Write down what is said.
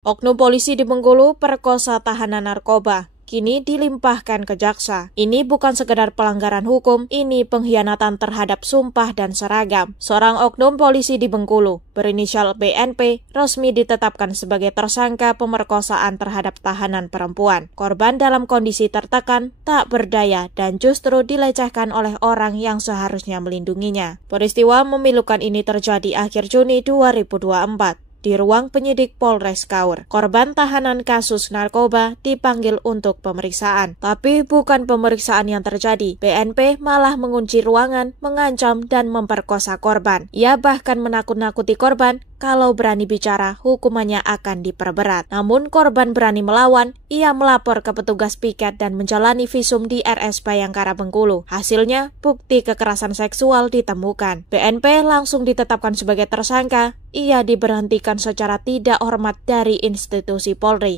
Oknum polisi di Bengkulu perkosa tahanan narkoba, kini dilimpahkan ke jaksa. Ini bukan sekedar pelanggaran hukum, ini pengkhianatan terhadap sumpah dan seragam. Seorang oknum polisi di Bengkulu, berinisial BNP, resmi ditetapkan sebagai tersangka pemerkosaan terhadap tahanan perempuan. Korban dalam kondisi tertekan, tak berdaya, dan justru dilecehkan oleh orang yang seharusnya melindunginya. Peristiwa memilukan ini terjadi akhir Juni 2024. Di ruang penyidik Polres Kaur, korban tahanan kasus narkoba dipanggil untuk pemeriksaan. Tapi bukan pemeriksaan yang terjadi. BNP malah mengunci ruangan, mengancam dan memperkosa korban. Ia bahkan menakut-nakuti korban, kalau berani bicara, hukumannya akan diperberat. Namun korban berani melawan, ia melapor ke petugas piket dan menjalani visum di RS Bayangkara Bengkulu. Hasilnya, bukti kekerasan seksual ditemukan. BNP langsung ditetapkan sebagai tersangka. Ia diberhentikan secara tidak hormat dari institusi Polri.